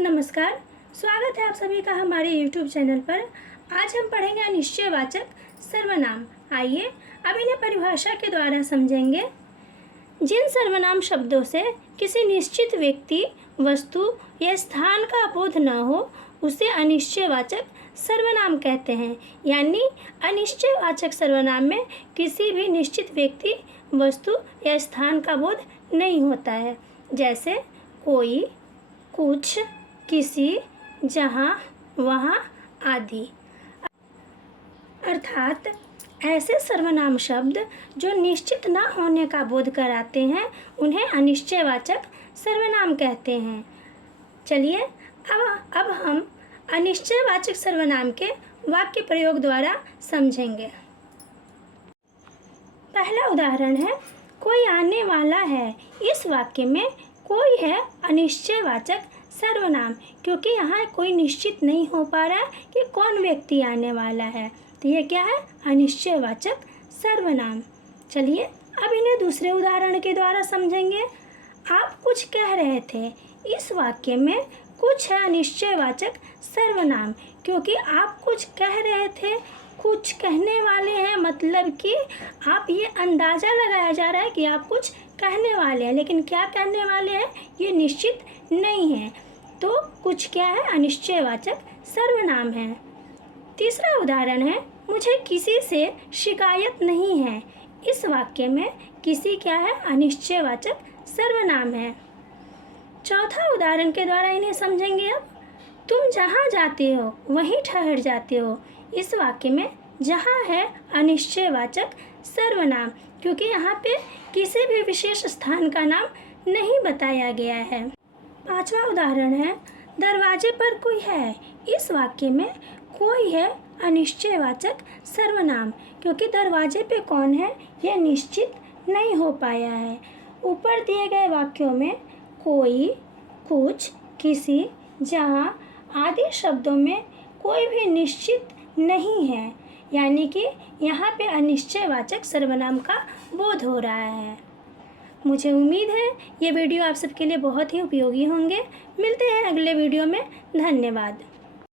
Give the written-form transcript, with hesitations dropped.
नमस्कार, स्वागत है आप सभी का हमारे YouTube चैनल पर। आज हम पढ़ेंगे अनिश्चयवाचक सर्वनाम। आइए अब इन्हें परिभाषा के द्वारा समझेंगे। जिन सर्वनाम शब्दों से किसी निश्चित व्यक्ति, वस्तु या स्थान का बोध न हो उसे अनिश्चयवाचक सर्वनाम कहते हैं। यानी अनिश्चयवाचक सर्वनाम में किसी भी निश्चित व्यक्ति, वस्तु या स्थान का बोध नहीं होता है, जैसे कोई, कुछ, किसी, जहाँ, वहाँ आदि। अर्थात ऐसे सर्वनाम शब्द जो निश्चित न होने का बोध कराते हैं उन्हें अनिश्चयवाचक सर्वनाम कहते हैं। चलिए अब हम अनिश्चयवाचक सर्वनाम के वाक्य प्रयोग द्वारा समझेंगे। पहला उदाहरण है, कोई आने वाला है। इस वाक्य में कोई है अनिश्चयवाचक सर्वनाम, क्योंकि यहाँ कोई निश्चित नहीं हो पा रहा है कि कौन व्यक्ति आने वाला है, तो ये क्या है, अनिश्चयवाचक सर्वनाम। चलिए अब इन्हें दूसरे उदाहरण के द्वारा समझेंगे। आप कुछ कह रहे थे। इस वाक्य में कुछ है अनिश्चयवाचक सर्वनाम, क्योंकि आप कुछ कह रहे थे, कुछ कहने वाले हैं, मतलब कि आप ये अंदाज़ा लगाया जा रहा है कि आप कुछ कहने वाले हैं, लेकिन क्या कहने वाले हैं ये निश्चित नहीं है, तो कुछ क्या है, अनिश्चयवाचक सर्वनाम है। तीसरा उदाहरण है, मुझे किसी से शिकायत नहीं है। इस वाक्य में किसी क्या है, अनिश्चयवाचक सर्वनाम है। चौथा उदाहरण के द्वारा इन्हें समझेंगे। अब तुम जहाँ जाते हो वहीं ठहर जाते हो। इस वाक्य में जहाँ है अनिश्चयवाचक सर्वनाम, क्योंकि यहाँ पे किसी भी विशेष स्थान का नाम नहीं बताया गया है। पांचवा उदाहरण है, दरवाजे पर कोई है। इस वाक्य में कोई है अनिश्चयवाचक सर्वनाम, क्योंकि दरवाजे पे कौन है यह निश्चित नहीं हो पाया है। ऊपर दिए गए वाक्यों में कोई, कुछ, किसी, जहाँ आदि शब्दों में कोई भी निश्चित नहीं है, यानी कि यहाँ पे अनिश्चयवाचक सर्वनाम का बोध हो रहा है। मुझे उम्मीद है ये वीडियो आप सबके लिए बहुत ही उपयोगी होंगे। मिलते हैं अगले वीडियो में। धन्यवाद।